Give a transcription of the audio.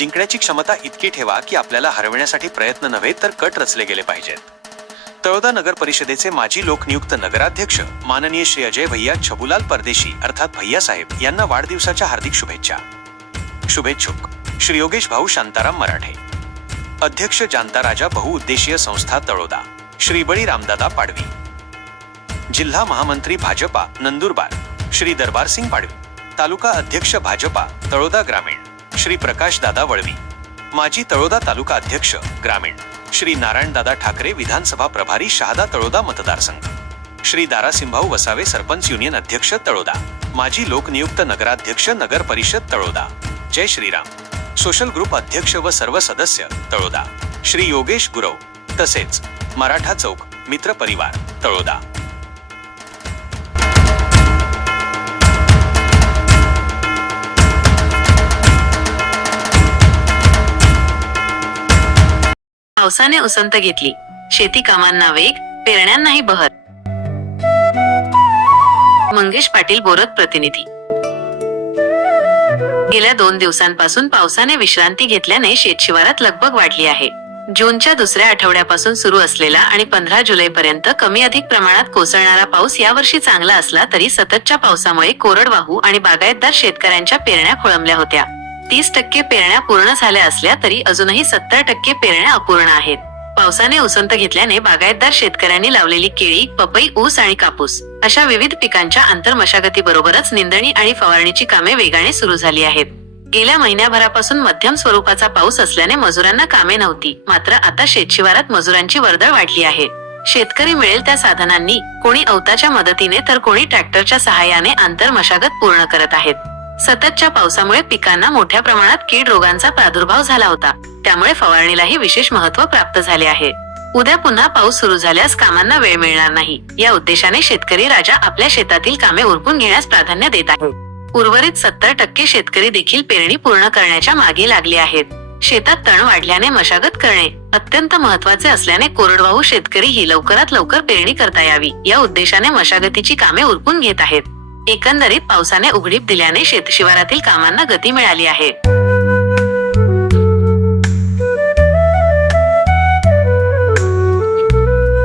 जिंकण्याची क्षमता इतकी ठेवा की आपल्याला हरवण्यासाठी प्रयत्न नव्हे तर कट रचले गेले पाहिजेत. तळोदा नगर परिषदेचे माजी लोकनियुक्त नगराध्यक्ष माननीय श्री अजय भैया छबुलाल परदेशी अर्थात भैया साहेब यांना वाढदिवसाच्या हार्दिक शुभेच्छा. शुभेच्छुक श्री योगेश भाऊ शांताराम मराठे. अध्यक्ष जानता राजा बहुउद्देशीय संस्था तळोदा श्री बळी रामदादा पाडवी. जिल्हा महामंत्री भाजपा नंदुरबार श्री दरबार सिंग पाडवी. तालुका अध्यक्ष भाजपा तळोदा ग्रामीण. श्री प्रकाश दादा वळवी. माजी तळोदा तालुका अध्यक्ष ग्रामीण. श्री नारायणदादा ठाकरे विधानसभा प्रभारी शहादा तळोदा मतदारसंघ. श्री दारासिंभाऊ वसावे सरपंच युनियन अध्यक्ष तळोदा. माजी लोकनियुक्त नगराध्यक्ष नगर परिषद तळोदा. जय श्रीराम. सोशल ग्रुप अध्यक्ष व सर्व सदस्य तळोदा. श्री योगेश गुरव. तसेच मराठा चौक मित्र परिवार तळोदा. पावसाने उसंत घेतली. शेती कामांना वेग पेरण्यांनाही बहर. मंगेश पाटील बोरत प्रतिनिधी. गेल्या दोन दिवसांपासून पावसाने विश्रांती घेतल्याने शेतशिवारात लगबग वाढली आहे. जूनच्या दुसऱ्या आठवड्यापासून सुरू असलेला आणि पंधरा जुलै पर्यंत कमी अधिक प्रमाणात कोसळणारा पाऊस यावर्षी चांगला असला तरी सततच्या पावसामुळे कोरडवाहू आणि बागायतदार शेतकऱ्यांच्या पेरण्या खोळंबल्या होत्या. तीस टक्के पेरण्या पूर्ण झाल्या असल्या तरी अजूनही सत्तर टक्के पेरण्या अपूर्ण आहेत. पावसाने उसंत घेतल्याने बागायतदार शेतकऱ्यांनी लावलेली केळी पपई ऊस आणि कापूस अशा विविध पिकांच्या आंतरमशागती बरोबरच निंदणी आणि फवारणीची कामे वेगाने सुरू झाली आहेत. गेल्या महिन्याभरापासून मध्यम स्वरूपाचा पाऊस असल्याने मजुरांना कामे नव्हती मात्र आता शेतशिवारात मजुरांची वर्दळ वाढली आहे. शेतकरी मिळेल त्या साधनांनी कोणी अवताच्या मदतीने तर कोणी ट्रॅक्टरच्या सहाय्याने आंतर मशागत पूर्ण करत आहेत. सततच्या पावसामुळे पिकांना मोठ्या प्रमाणात कीड रोगांचा प्रादुर्भाव झाला होता. त्यामुळे फवारणीलाही विशेष महत्त्व प्राप्त झाले आहे. उद्या पुन्हा पाऊस सुरू झाल्यास कामांना वेळ मिळणार नाही. या उद्देशाने शेतकरी राजा आपल्या शेतातील कामे उरकून घेण्यास प्राधान्य देत आहे. उर्वरित सत्तर टक्के शेतकरी देखील पेरणी पूर्ण करण्याच्या मागे लागले आहेत. शेतात तण वाढल्याने मशागत करणे अत्यंत महत्त्वाचे असल्याने कोरडवाहू शेतकरी ही लवकरात लवकर पेरणी करता यावी. या उद्देशाने मशागतीची कामे उरकून घेत आहेत. एकंदरीत पावसाने उघडीप दिल्याने शेतशिवारातील कामांना गती मिळाली आहे.